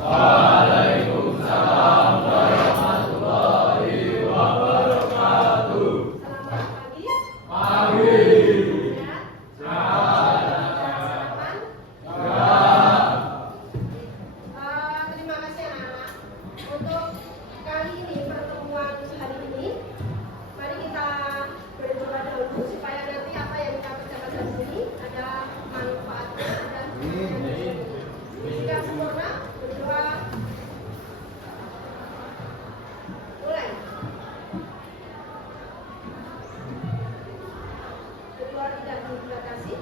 Waalaikumsalam warahmatullahi wabarakatuh. Selamat pagi. Pagi. Terima kasih anak-anak. Untuk kali ini pertemuan hari ini, mari kita berdoa dahulu supaya nanti apa yang kita bicarakan di sini ada manfaatnya dan jika sempurna berdoa. Mulai. Berdoa tidak dibatasi.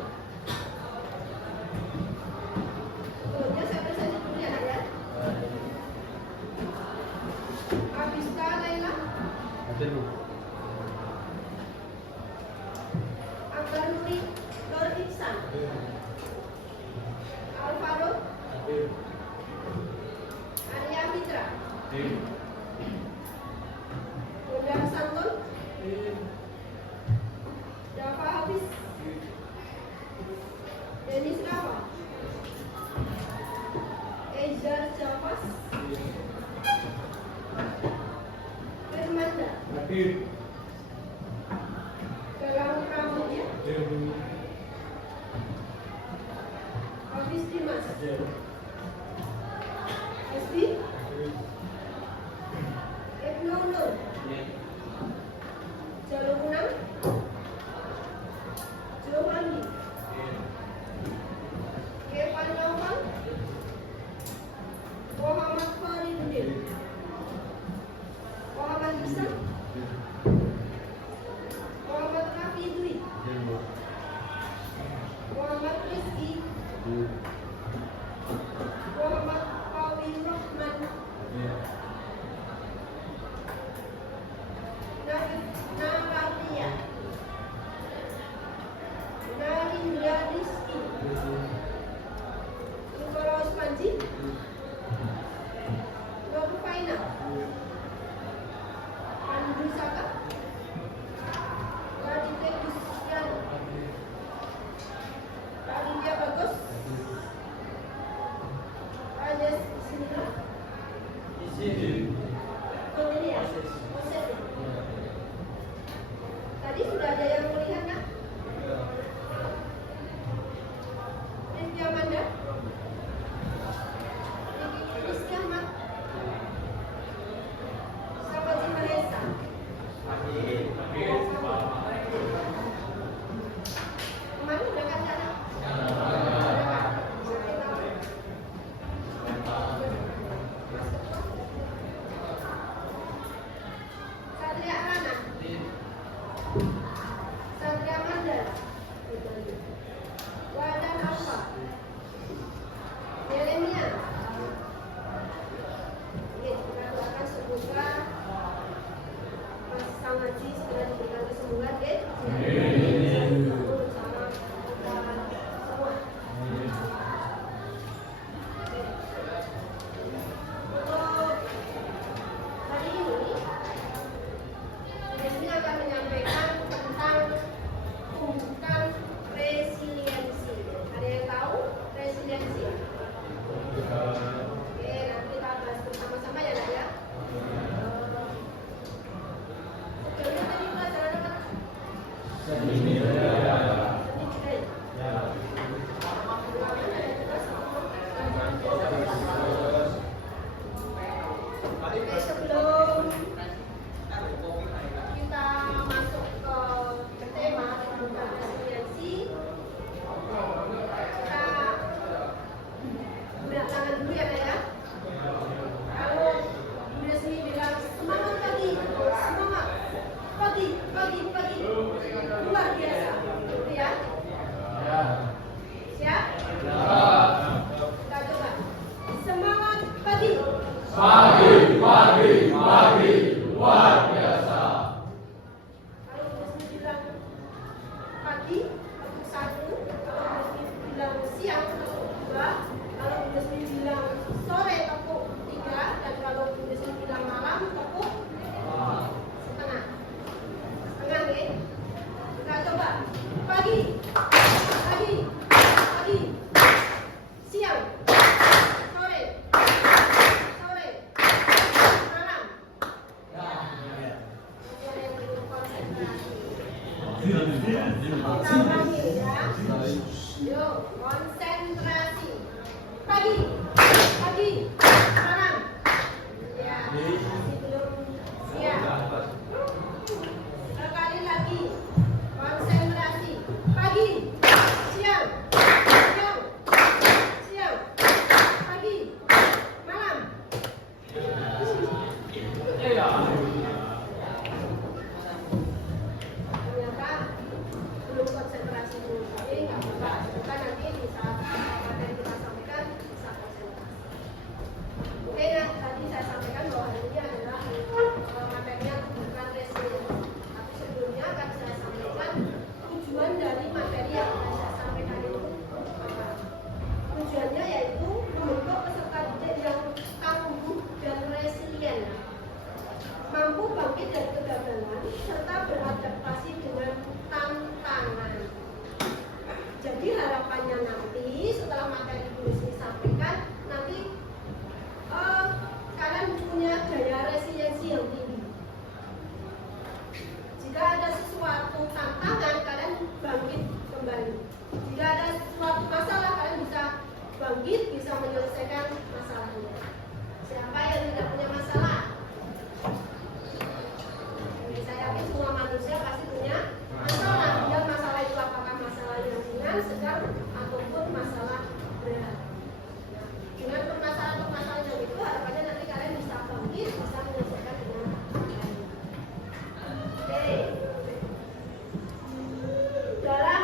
Sebelumnya saya presentasi dulu ya, Nak, ya. Abiska Laila, Akbar Nuri Nur Ihsan, Alvaro Arya Fitra, Bunda Santun, Dafa Hafiz, Denis Rawa, Ejar Javas, Firmanda, Galang Pramudia, Hafiz Dimas, Esti, Ibnu Nur, Jalurunang, Johandi, Evan Laufan, Muhammad Faridudin, Muhammad Ihsan, Muhammad Rafi Dwi, Muhammad Rizki, Muhammad Qawi Rahman, Naratia, Narinda Rizki, Nikolaus Panji, Nur Faina, Pandu Saka, Raditya Gustian, Raditya Bagus, Rajesh Sinha, ini ya, Moses. Tadi sudah ada yang melihat kan? Rifki Amanda, Rizky Ahmad, Sahabat Mahesa, kemarin udah kan sana? Satria Rana, Satria Mandala, Wadan Alfa, Yeremia. Oke, kita doakan semoga Mas Haji segera diberikan kesembuhan, oke? Bersama kita semua. Untuk hari ini, di sini akan menyampaikan tentang pembukaan resiliensi. Ada yang tahu resiliensi? Oke, nanti kita bahas bersama-sama ya, Nak, ya. Sebelumnya tadi pelajaran apa? Seni budaya. Oke, sebelum kita masuk ke tema pembukaan resiliensi, kita buka tangan dulu ya, Nak, ya. Kalau Bunda Sri bilang semangat pagi, semangat pagi, luar biasa, gitu ya. Siap? Kita coba. Semangat pagi. Pagi, luar biasa. Kalau Bunda Sri bilang pagi untuk satu, kalau Bunda Sri bilang siang untuk dua, kalau Bunda Sri bilang sore tepuk tiga, dan kalau Bunda Sri bilang malam tepuk setengah. Setengah, ya. Kita coba. Pagi, siang, sore, Kita ulangi ya. Yuk, konsentrasi. Pagi, pagi, sekarang. Ya, masih belum siap. Sekali lagi, konsentrasi. Pagi, siang, siang, siang, pagi, malam. Ternyata belum konsentrasi dulu, tapi nggak apa-apa. Kita nanti bisa materi kita sampaikan bisa konsentrasi. Oke, nah tadi saya sampaikan bahwa hari ini adalah materinya bukan resilient. Tapi sebelumnya akan saya sampaikan tujuan dari materi yang akan saya sampaikan itu apa? Tujuannya yaitu membentuk peserta didik yang tangguh dan resilient, mampu bangkit dari kegagalan serta beradaptasi dengan tantangan. Jadi harapannya nanti setelah materi Bu Rismi sampaikan, nanti kalian punya daya resiliensi yang tinggi. Jika ada sesuatu tantangan, kalian bangkit kembali. Jika ada suatu masalah, kalian bisa bangkit, bisa menyelesaikan masalahnya. Siapa yang tidak punya masalah? Saya yakin semua manusia pasti punya masalah. Dia masalah itu apakah masalah yang ringan, sedang, ataupun masalah berat. Nah, dengan permasalahan-permasalahan yang itu harapannya nanti kalian bisa bangkit, bisa menyelesaikan dengan baik. Oke. Dalam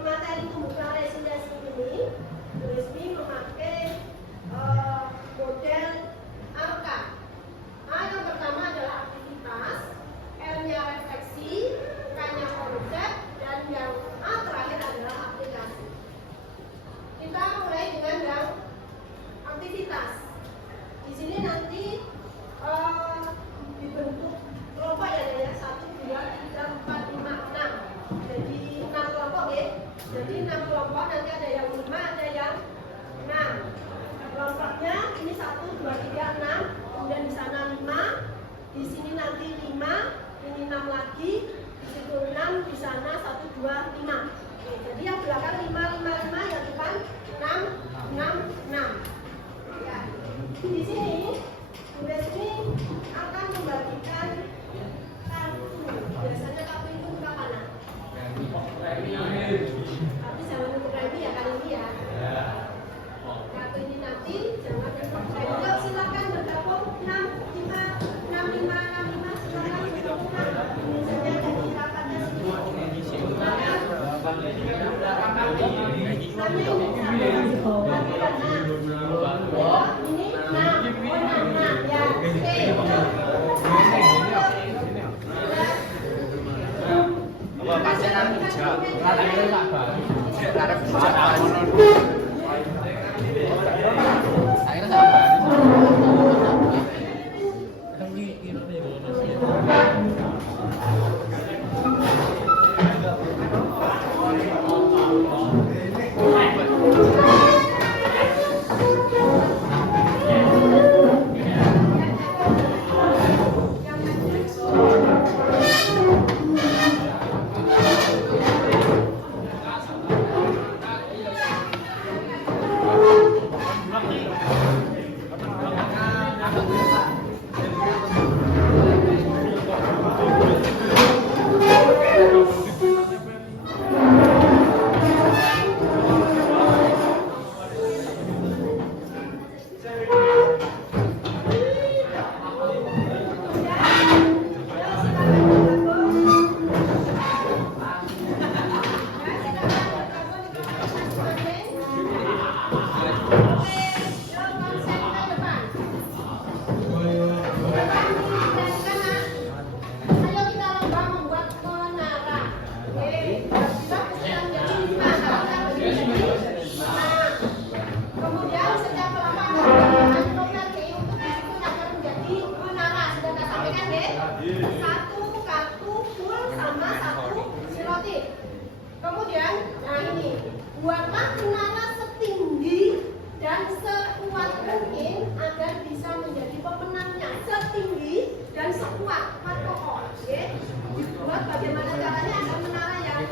materi pembukaan resiliensi ini, Bu Rismi memakai model ARKA. A yang pertama adalah aktivitas, R-nya refleksi, K-nya konsep, dan yang A terakhir adalah aplikasi. Kita mulai dengan yang aktivitas. Di sini nanti dibentuk kelompok ya, 1, 2, 3, 4, 5, 6. Jadi 6 kelompok ya. Jadi 6 kelompok, nanti ada yang 5, ada yang 6. Kelompoknya ini 1, 2, 3, 6. Kemudian di sana 5, di sini nanti 5, ini 6 lagi, di situ 6, di sana 1, 2, 5. Oke, jadi yang belakang 5, 5, 5, yang depan 6, 6, 6. Ya. Di sini Bu Rismi akan membagikan kartu. Biasanya kartu itu berapa nak? Tapi jangan untuk premi ya kali ini ya. Kartu ini nanti jangan untuk premi. Yuk silakan bergabung 6, 5, 6, 5, 6, 5, silakan bergabung. Ini saja jadi rapatnya sini.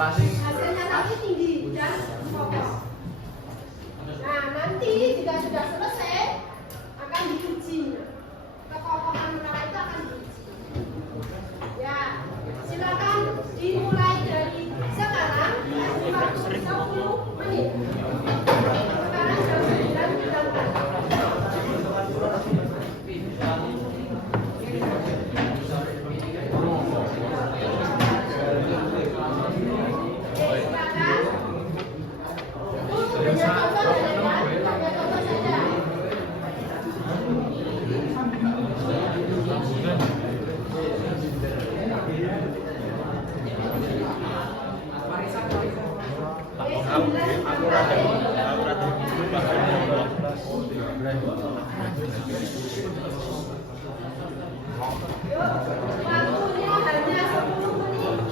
hasilnya nanti tinggi dan kokoh. Nah, nanti jika sudah selesai akan diuji. Kekokohan menara itu akan diuji. Ya, silakan dimulai dari sekarang waktu 10 menit. Sekarang jam 9.19. Waktunya hanya 10 menit.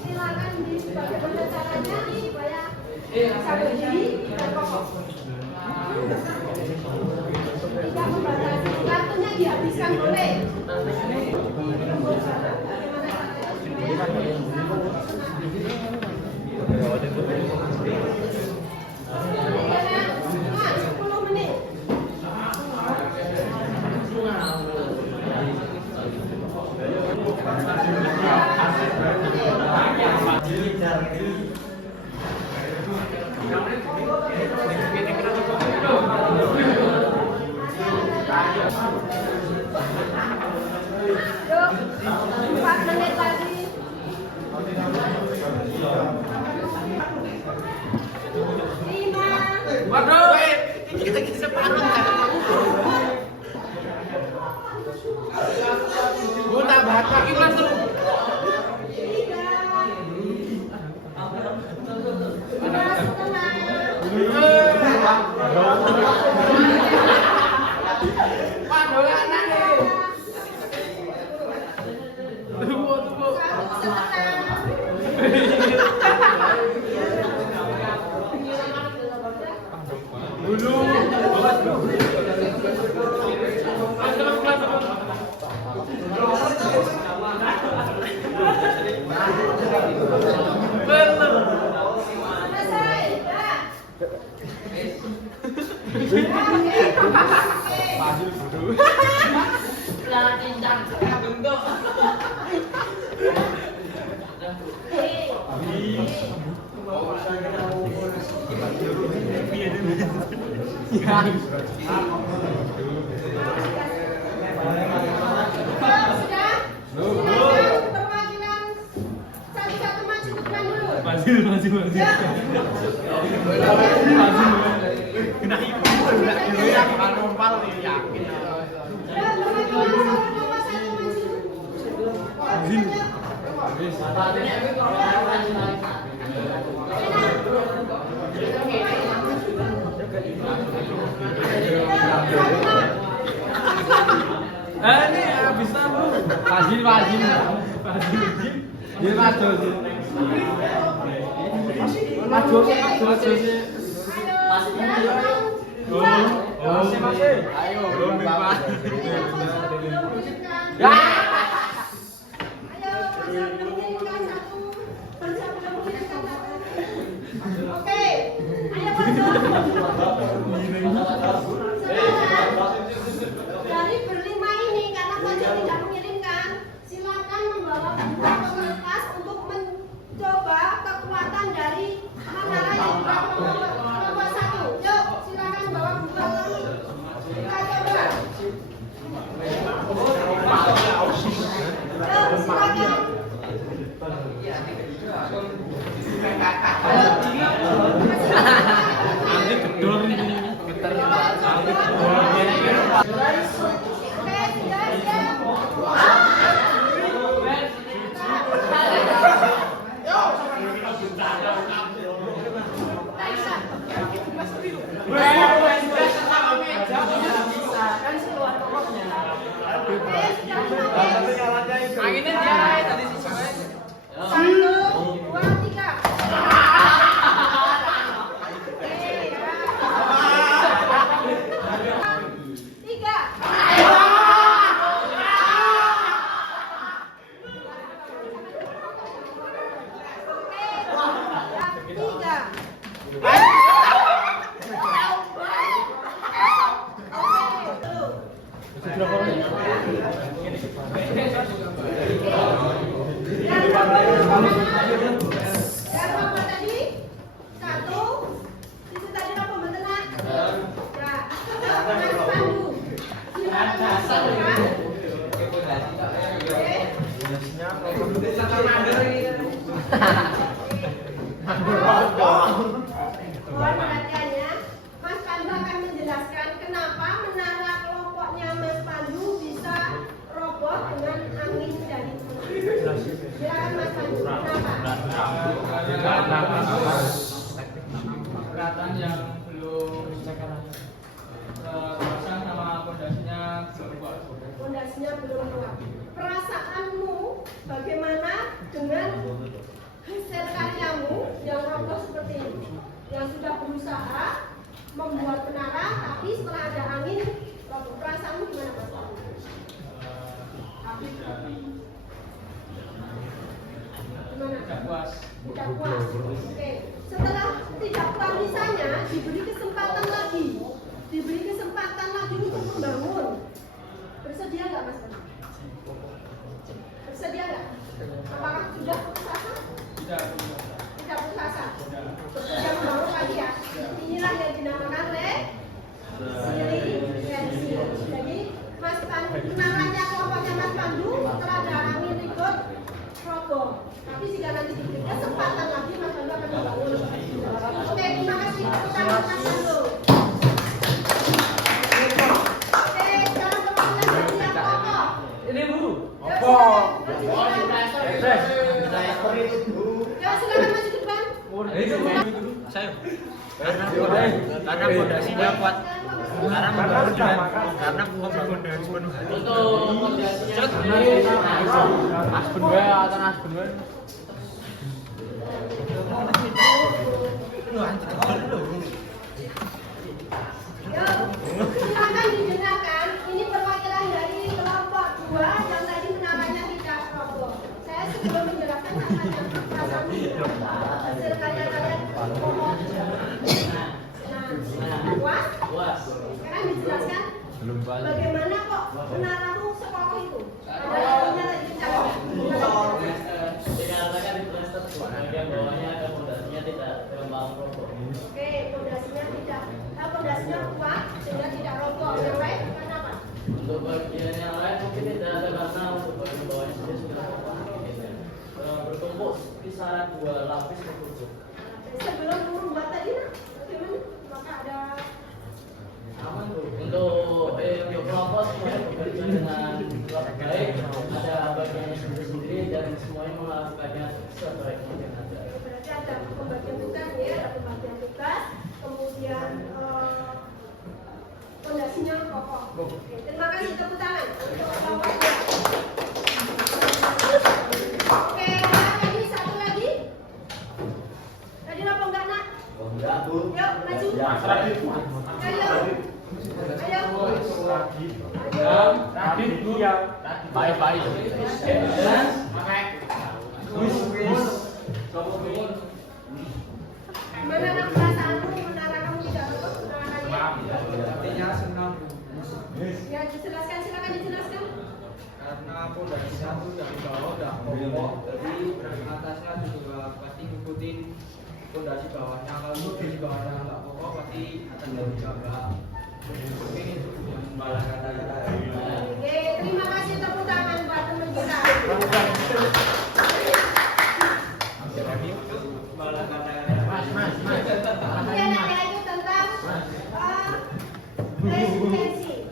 Silakan bagaimana caranya supaya bisa berdiri dan kokoh. Tidak membatasi, waktunya dihabiskan boleh. Bagaimana caranya supaya 10 menit. Yuk, 4 menit lagi. 5. Waduh, kita sepakat kan? Gue tambah lagi langsung. Ini habis lu. Fazil. Dia maju. Masih. Ayo, belum Pak. Ya. Oke, dari berlima ini karena pojok tidak mengirimkan, silakan membawa buku kertas untuk mencoba kekuatan dari menara yang nomor 1. Yuk, silakan bawa buku kertas. Kita coba. Yuk, silakan. Nanti gedor nih. Getar. Nanti gedor. Oke, siap. Mohon perhatiannya, Mas Pandu akan menjelaskan kenapa menara kelompoknya Mas Pandu bisa roboh dengan angin dari silakan Mas Pandu, kenapa? Peralatan yang belum terpasang sama pondasinya belum kuat. Pondasinya belum kuat. Perasaanmu bagaimana dengan hasil karyamu yang roboh seperti ini? Yang sudah berusaha membuat menara, tapi setelah ada angin roboh. Perasaanmu gimana Mas Pandu? Gimana? Tidak puas. Tidak puas. Oke. Setelah tidak puas misalnya diberi kesempatan lagi untuk membangun. Bersedia nggak Mas Pandu? Bersedia nggak? Apakah sudah putus asa? Tidak. Tidak putus asa. Bersedia membangun lagi ya. Inilah yang dinamakan resiliensi. Jadi Mas Pandu, menaranya kelompoknya Mas Pandu setelah ada angin ribut roboh. Tapi jika nanti diberi kesempatan lagi Mas Pandu akan membangun. Oke, terima kasih tepuk tangan Mas Pandu. Oke, sekarang kemudian dari yang pokok. Ini dulu. Ya, silakan maju ke depan. Saya karena pondasinya kuat. Karena membangun karena membangun dengan sepenuh hati. Untuk pondasinya Asbun gue atau asbun gue. Ya, silakan didengarkan. Ini perwakilan dari kelompok 2 yang tadi menaranya tidak roboh. Saya sebelum menjelaskan akan perasaan hasil karya kalian pokok. Nah, puas? Sekarang dijelaskan bagaimana kok menaramu sekokoh itu. Ada yang punya lagi bicara. Dikatakan di plaster bagian bawahnya ada pondasinya tidak gampang roboh. Oke, pondasinya kuat sehingga tidak roboh. Yang lain kenapa? Untuk bagian yang lain mungkin tidak ada karena untuk bagian bawahnya saja sudah bertumpuk kisaran 2 lapis tertutup. Sebelum membuat tadi, bagaimana? Maka ada Aman tuh. Untuk kelompok semuanya bekerja dengan baik, ada bagiannya sendiri dan semuanya melakukannya sebaik mungkin ada. berarti ada pembagian tugas ya, ada pembagian tugas, kemudian pondasinya kokoh. Oke, terima kasih tepuk tangan untuk kelompoknya. Oke, nah, ini satu lagi. Tadi apa enggak nak? Yuk, maju. Ayo. Baik. Gimana nak perasaanmu menara kamu tidak roboh? artinya senang. Ya, dijelaskan, silakan dijelaskan. Karena pondasinya itu dari bawah udah kokoh, jadi atasnya juga pasti ngikutin pondasi bawahnya. Kalau pondasi bawahnya nggak kokoh pasti akan jadi gagak. Mungkin itu yang malah kata-kata. Oke, terima kasih tepuk tangan buat teman kita. Malah kata-kata. Kemudian ada lagi tentang resistensi.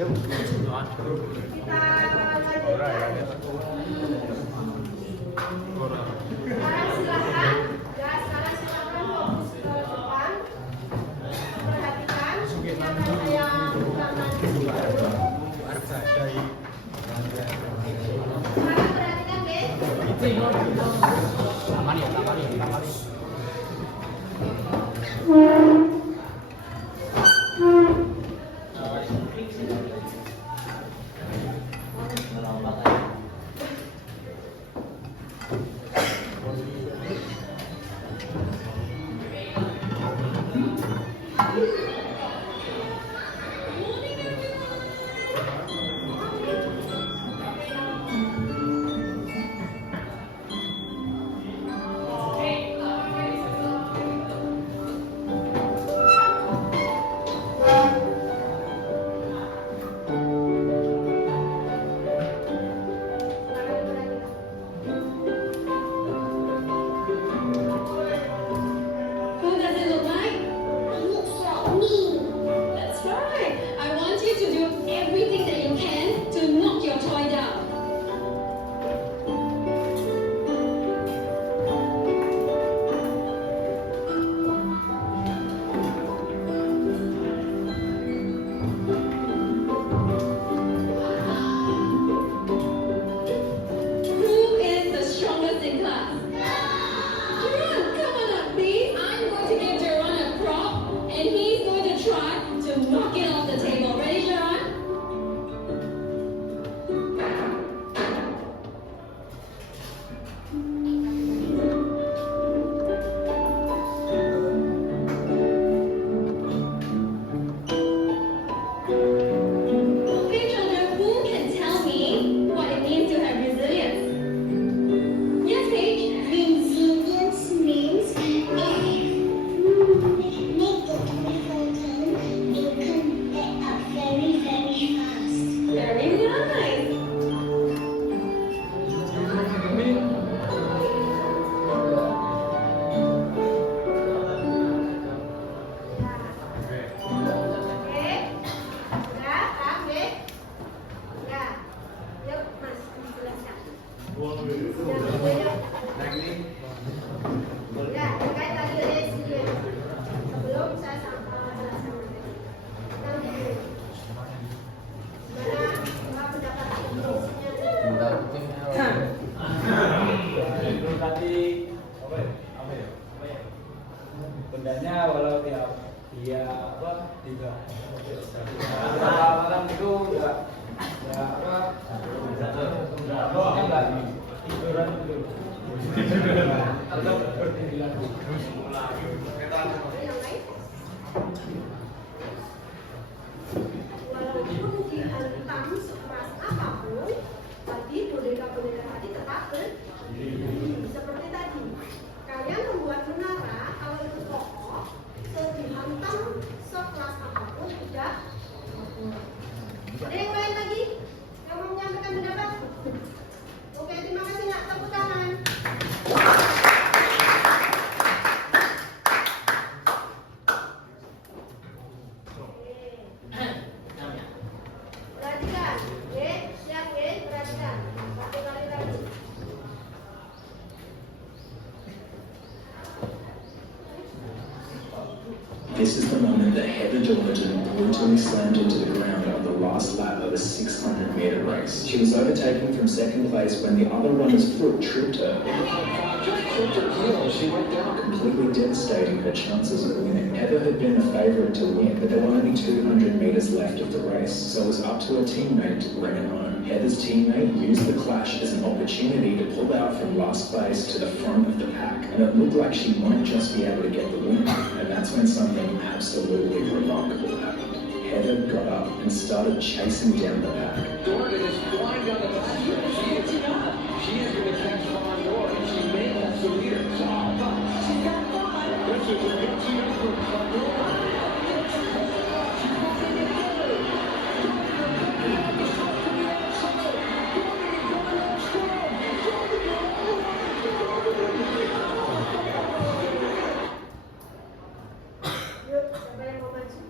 Kita lanjutkan. Sekarang silakan fokus ke depan. Perhatikan yang akan saya ucapkan. Silakan perhatikan, guys. Ya, terkait tadi resiliensi. Sebelum saya jelaskan materi. Nanti gimana pendapat resiliensinya? Itu tadi apa ya? Bendanya walau dia tidak malam itu enggak tiduran itu. Yang lain? Walaupun dihantam sekeras apapun, tadi boneka-boneka tadi tetap berdiri. Seperti tadi, kalian membuat menara kalau itu kokoh, dihantam sekeras apapun tidak. Ada yang lain lagi yang mau menyampaikan pendapat? Oke, terima kasih nak, tepuk tangan. Perhatikan, siap perhatikan. Satu kali lagi. This is the moment that Heather Georgian brutally slammed into the ground on the last lap of a 600-metre race. She was overtaken from second place when the other runner's foot tripped her. She went down, completely devastating her chances of winning. Heather had been the favourite to win, but there were only 200 metres left of the race, so it was up to her teammate to bring it home. Heather's teammate used the clash as an opportunity to pull out from last place to the front of the pack, and it looked like she might just be able to get the win. And that's when something absolutely remarkable happened. Heather got up and started chasing down the pack. Gordon is flying down the back stretch. She is going to catch Von Dorn, and she may catch the leader. She's got five. This is a gutsy effort from Dorn. Yuk, siapa yang mau maju?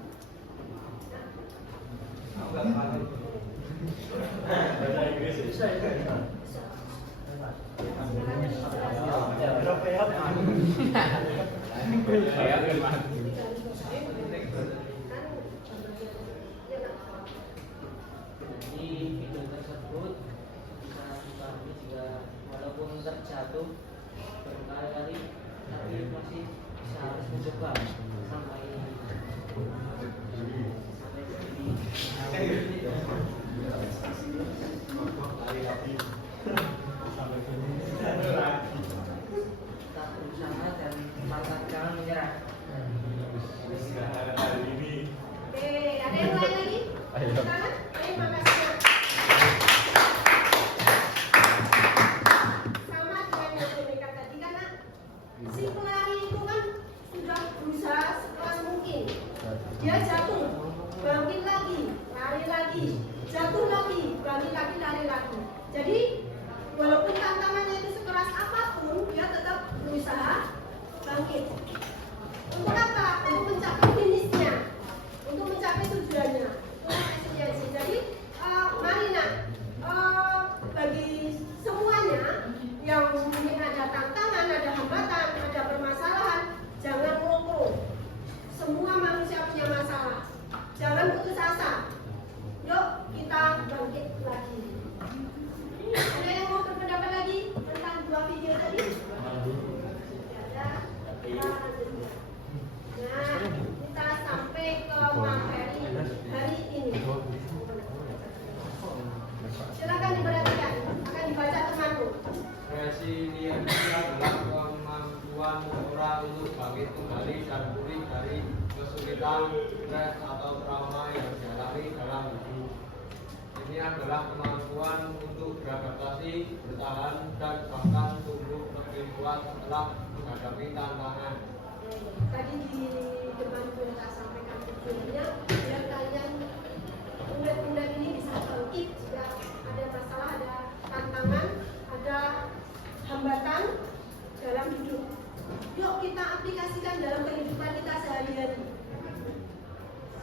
Jadi video tersebut bisa dipahami juga walaupun terjatuh berkali-kali, tapi masih bisa harus mencoba sampai kita berusaha dan jangan menyerah. Oke, ada yang lain lagi? Silakan. Terima kasih. Sama dengan yang boneka tadi, karena si pelari itu kan sudah berusaha sekeras mungkin. Dia jatuh, bangkit lagi, lari lagi, jatuh lagi, bangkit lagi, lari lagi. Jadi walaupun tantangannya itu sekeras apapun, dia tetap berusaha bangkit. Untuk apa? Untuk mencapai finishnya, untuk mencapai tujuannya. Resiliensi. Jadi mari nak, bagi semuanya yang mungkin ada tantangan, ada hambatan, ada permasalahan, jangan ngopo. Semua manusia punya masalah. Jangan putus asa. Yuk kita bangkit lagi. Ada yang mau berpendapat lagi tentang dua video tadi? Tidak ada. Kita lanjutkan. Nah, kita sampai ke materi hari ini. Silakan diperhatikan, akan dibaca temanku. Resiliensi adalah kemampuan orang untuk bangkit kembali dan pulih dari kesulitan, stres atau trauma yang dialami dalam hidup. Ini adalah kemampuan untuk beradaptasi, bertahan, dan bahkan tumbuh lebih kuat setelah menghadapi tantangan. Tadi di depan kita sampaikan tujuannya biar kalian murid-murid ini bisa bangkit jika ada masalah, ada tantangan, ada hambatan dalam hidup. Yuk kita aplikasikan dalam kehidupan kita sehari-hari.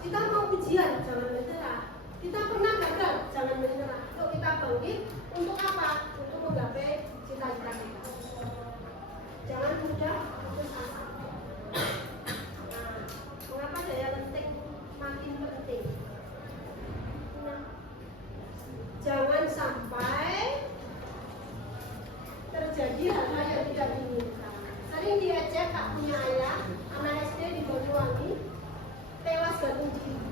Kita mau ujian, jangan menyerah. Kita pernah gagal, jangan menyerah. Yuk kita bangkit untuk apa? Untuk menggapai cita-cita kita. Jangan mudah putus asa. Nah, mengapa daya lentik makin penting? Nah, jangan sampai terjadi hal-hal yang tidak diinginkan. Sering diejek tak punya ayah, anak SD di Banyuwangi tewas gantung diri.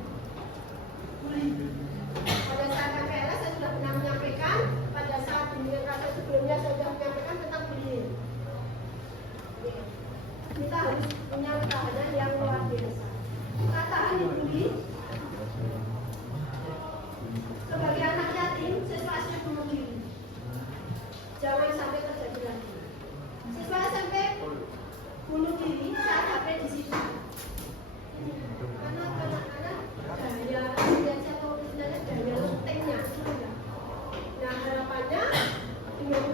Pada saat KKLS saya sudah pernah menyampaikan, pada saat bimbingan kasus sebelumnya saya sudah menyampaikan tentang bullying. Kita harus punya ketahanan yang luar biasa. Kita tahan dibully. Sebagai anak yatim, siswa SD bunuh diri. Jangan sampai terjadi lagi. Siswa SMP bunuh diri saat HP disita. Karena daya resiliensi atau istilahnya daya lentiknya sudah. Nah harapannya dengan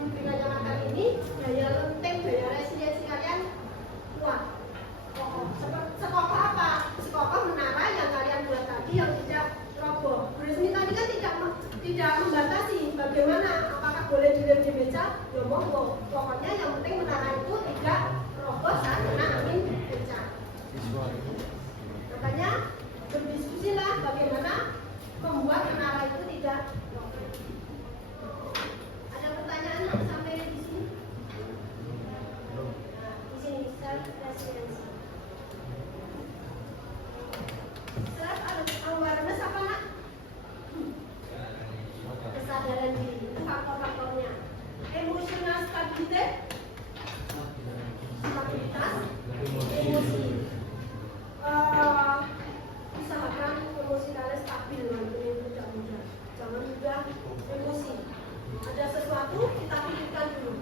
diberikannya makan ini daya lentik, daya resiliensi kalian kuat. Sekokoh apa? Sekokoh menara yang kalian buat tadi yang tidak roboh. Bu Rismi tadi kan tidak membatasi bagaimana apakah boleh dilihat di beca, ya monggo. Pokoknya yang penting menara itu tidak roboh saat kena angin beca. Makanya berdiskusilah bagaimana membuat menara itu tidak roboh. Ada pertanyaan sampai di sini? Nah, di sini self resiliency. Self awareness apa nak? Kesadaran diri itu faktor-faktornya. Emosional stabilitas, emosi. Usahakan emosi kalian stabil nanti tidak mudah. Jangan mudah emosi. Ada sesuatu kita pikirkan dulu.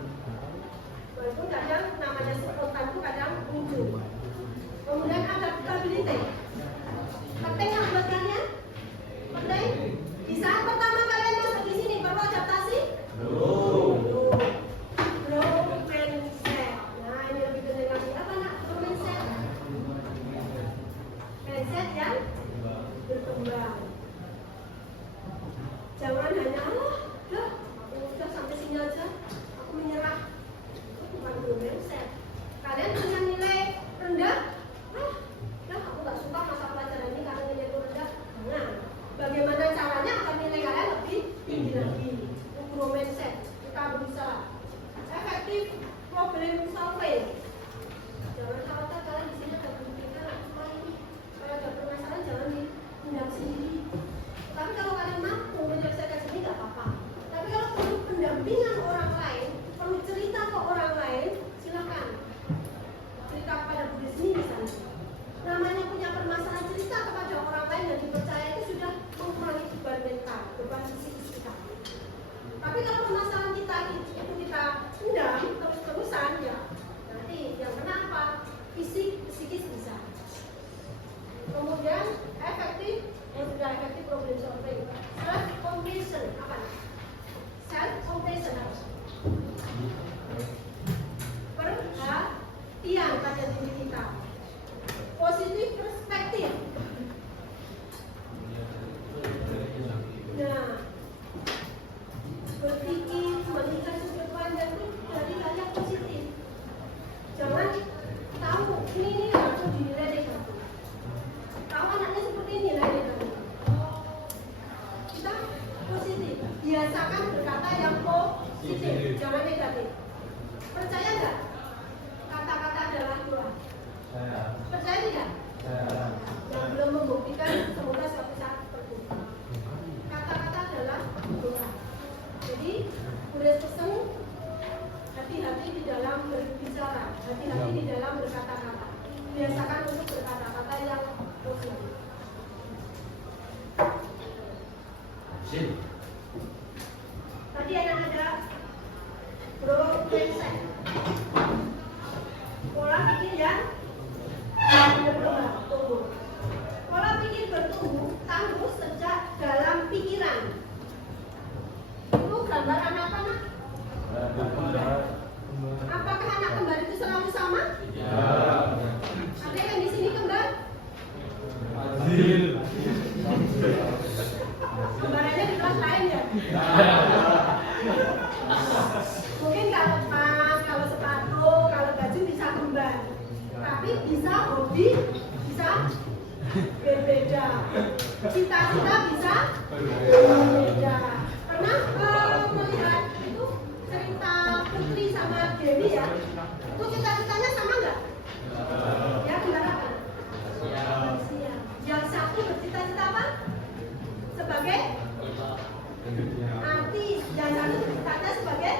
Walaupun kadang namanya spontan itu kadang muncul. Kemudian adaptability. Penting yang buat kalian? Penting. Di saat pertama kalian masuk di sini perlu adaptasi? Belum mindset. Nah ini lebih penting lagi. Apa nak? Belum mindset. Mindset yang berkembang. Jangan hanya udah sampai sini aja, aku menyerah. Itu bukan belum mindset. Kalian punya nilai rendah? Aku nggak suka masa pelajaran ini karena nilai itu rendah. Nah, bagaimana caranya agar nilai kalian lebih tinggi lagi? Grow mindset. Kita berusaha. Efektif problem solving. Jangan khawatir kalian di sini ada berpikir apa ini. Kalau ada permasalahan jangan dipendam sendiri. Tapi kalau kalian mampu menyelesaikan sendiri nggak apa-apa. Tapi kalau perlu pendampingan orang lain, perlu cerita ke orang lain, silakan cerita kepada Bu Rismi misalnya. Namanya punya permasalahan, cerita kepada orang lain yang dipercaya itu sudah mengurangi beban mental, beban psikis kita. Tapi kalau permasalahan kita itu kita pendam terus-terusan ya, nanti yang kena apa? Psikis bisa. Kemudian efektif, yang sudah efektif problem solving. Self compassion apa? Self compassion apa? Perhatian pada diri kita. Positif perspektif. Nah, berpikir melihat sudut pandang itu dari hal yang positif. Jangan tahu ini langsung dinilai negatif. Tahu anaknya seperti ini nilai negatif. Kita positif. Biasakan berkata yang positif, jangan negatif. Percaya nggak? Kata-kata adalah Tuhan. Percaya tidak? Yang belum membuktikan semoga suatu saat seperti itu. Kata-kata adalah Tuhan. Jadi, boleh pesan hati-hati di dalam berbicara, hati-hati di dalam berkata-kata. Biasakan untuk berkata-kata yang positif. Tadi ada growth mindset. Pola pikir yang berkembang, tumbuh. Pola pikir bertumbuh, tangguh sejak dalam pikiran. Itu gambar anak apa nak? Apakah anak kembar itu selalu sama? Ada yang di sini kembar? Kembarannya di kelas lain ya? Mungkin kalau tas, kalau sepatu, kalau baju bisa kembar. Tapi bisa hobi, bisa berbeda. Cita-cita bisa berbeda. Pernah melihat itu cerita Putri sama Dewi ya? Itu cita-citanya sama nggak? Ya, gimana Pak? Yang satu bercita-cita apa? Sebagai artis, yang satu bercita-cita sebagai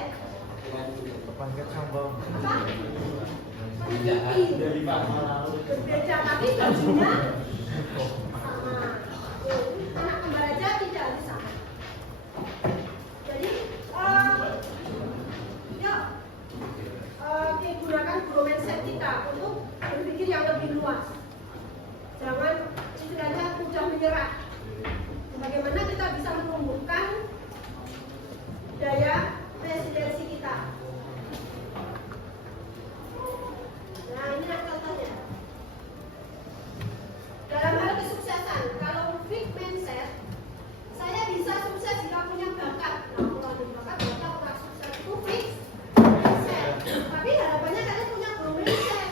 apa? Peneliti. Berbeda, tapi bajunya sama. Anak kembar aja tidak harus sama. Jadi, yuk gunakan mindset kita untuk berpikir yang lebih luas. Jangan istilahnya mudah menyerah. Bagaimana kita bisa menumbuhkan daya resistensi kita. Nah, ini contohnya. Dalam hal kesuksesan, kalau fixed mindset, saya bisa sukses jika punya bakat. Nah, kalau ada bakat, berarti orang sukses itu fixed mindset. Tapi harapannya kalian punya growth mindset.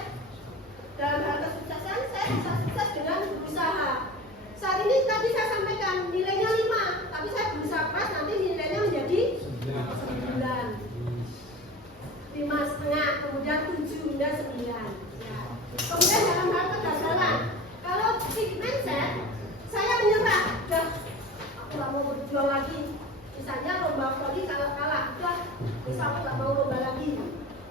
Dalam hal kesuksesan, saya bisa sukses dengan berusaha. Saat ini tadi saya sampaikan nilainya 5, tapi saya berusaha keras nanti nilainya menjadi 9. 5,5, kemudian 7 hingga 9. Ya. Kemudian dalam hal kegagalan, kalau fixed mindset, saya menyerah. Udah, aku nggak mau berjuang lagi. Misalnya lomba voli kalau kalah, udah, bisa aku nggak mau lomba lagi.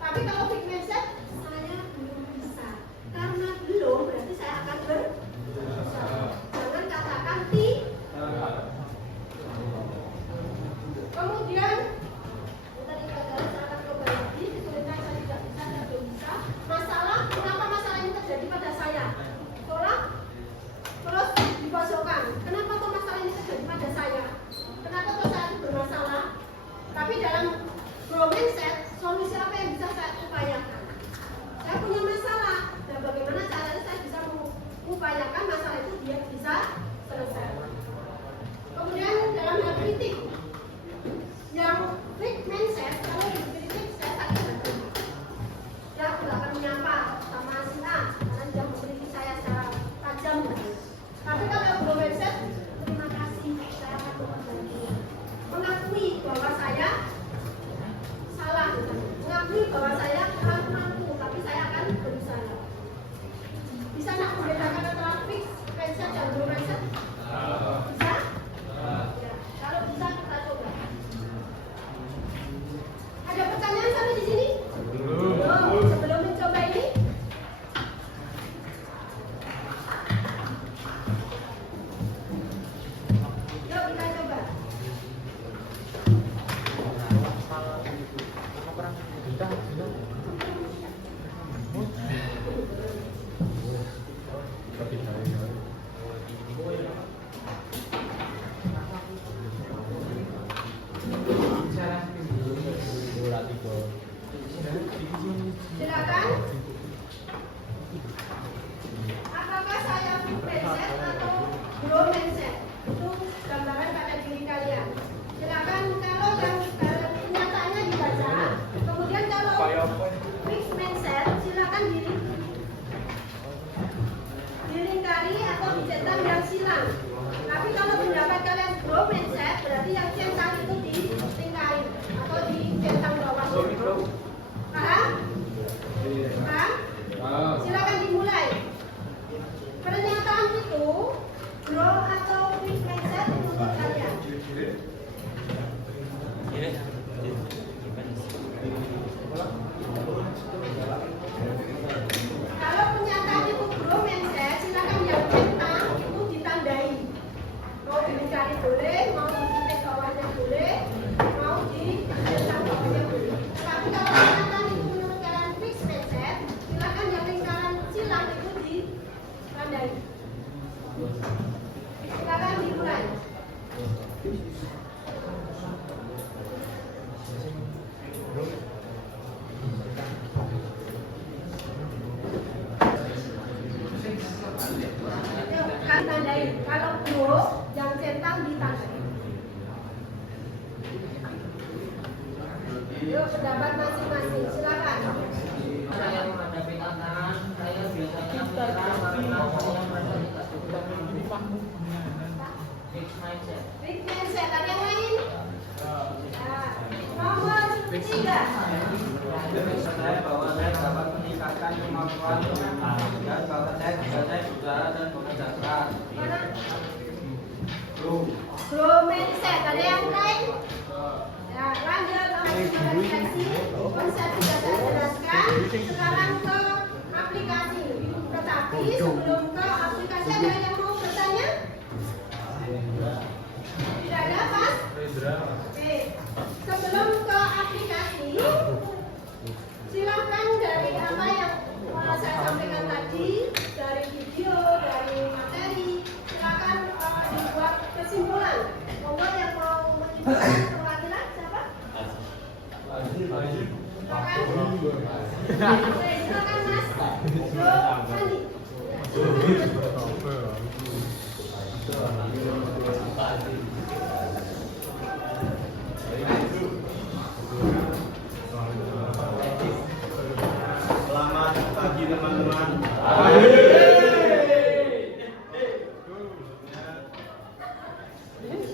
Tapi kalau fixed mindset, saya belum bisa. Karena belum, berarti saya akan berusaha. Jangan katakan tidak. Kemudian tadi kegagalan saya akan coba lagi. Kesulitan saya tidak bisa, saya belum bisa. Masalah, kenapa masalah ini terjadi pada saya? Tolak, terus dipojokkan. Kenapa kok masalah ini terjadi pada saya? Kenapa kok saya itu bermasalah? Tapi dalam growth mindset, solusi apa yang bisa saya upayakan? Saya punya masalah. Dan bagaimana caranya saya bisa mengupayakan masalah itu dia bisa selesai. Kemudian dalam hal kritik, yang fixed mindset, kalau dikritik saya sakit hati. Ya, aku gak akan menyapa sama si A karena dia mengkritik saya secara tajam. Tapi kalau growth mindset, terima kasih, saya akan memperbaiki. Mengakui bahwa saya salah, mengakui bahwa saya kurang mampu, tapi saya akan berusaha. Bisa nggak membedakan antara fixed mindset dan growth mindset? Bisa? Ya, kalau bisa kita coba. Ada pertanyaan sampai di sini? Belum. Sebelum mencoba ini, yuk kita coba. Silakan. Apakah saya fixed mindset atau growth mindset? Itu gambaran pada diri kalian. Silakan kalau yang kenyataannya dibaca. Kemudian kalau fixed mindset, silakan dilingkari atau dicetak yang silang. Tapi kalau pendapat kalian growth mindset, berarti yang centang itu dilingkari atau dicentang bawah. Paham? Yuk, pendapat masing-masing. Silakan. Saya menghadapi tantangan, saya biasanya menyerah karena saya merasa tidak cukup. Fixed mindset. Fixed mindset. Ada yang lain? Nah, nomor 3. Saya bahwa saya dapat meningkatkan kemampuan dan bahwa saya juga dan bekerja keras. Mana? Grow. Grow mindset. Ada yang lain? Ya, lanjut refleksi. Konsep sudah saya jelaskan. Sekarang ke aplikasi. Tetapi sebelum ke aplikasi ada yang mau bertanya? Tidak ada, Pak? Oke. Sebelum ke aplikasi, silakan dari apa yang saya sampaikan tadi, dari video, dari materi, silakan dibuat kesimpulan. Monggo yang mau menyimpulkan perwakilan siapa? Silakan. Oke, silakan Mas. Jo Andi. Selamat pagi teman-teman.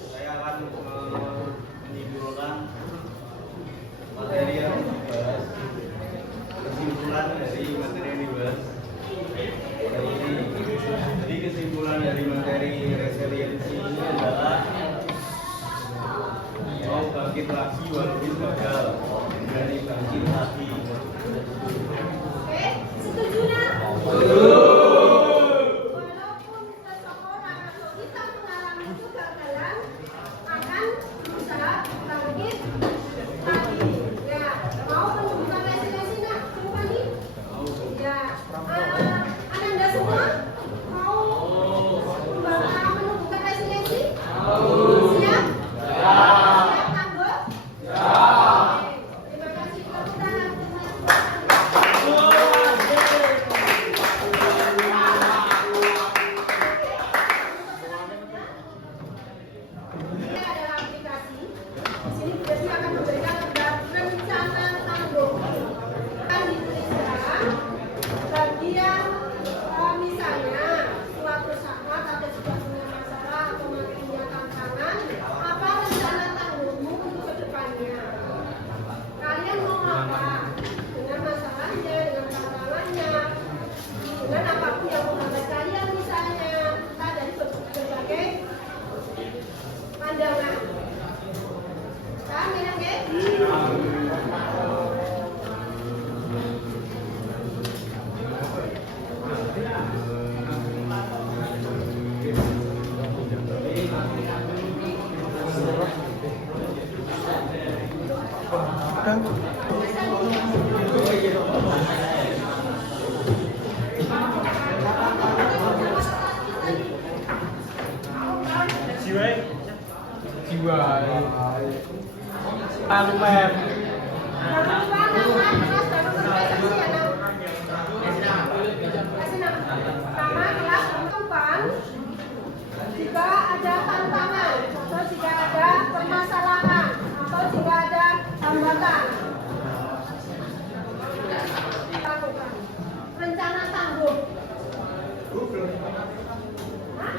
Saya akan menyimpulkan materi yang dibahas, kesimpulan dari materi yang dibahas hari ini. Jadi kesimpulan dari materi resiliensi ini adalah mau bangkit lagi walaupun gagal, berani bangkit lagi. Oke, setuju nak? Walaupun seseorang atau kita mengalami kegagalan, akan berusaha bangkit lagi. Ya, mau menunjukkan resiliensi nak? Coba nih. Ya, Anda semua mau menunjukkan resiliensi? Siap? Siap tangguh? Oke, terima kasih. Tepuk tangan. Ini adalah aplikasi. Di sini Desi akan memberikan rencana tangguh. Akan dituliskan bagian misalnya suatu saat ada sebuah masalah atau punya tantangan, apa rencana tangguhmu untuk kedepannya? Kalian mau apa? Dengan masalahnya, dengan tantangannya, dengan apapun yang menghambat kalian misalnya, ada di berbagai pandangan. Amin, oke? Jiwa. Anu mem. Jangan lupa nama, kelas, dan organisasi ya, Nak. Kasih nama, kelas, tempat. Jika ada tantangan, atau jika ada permasalahan, atau jika ada hambatan, lakukan rencana tangguh. Hah?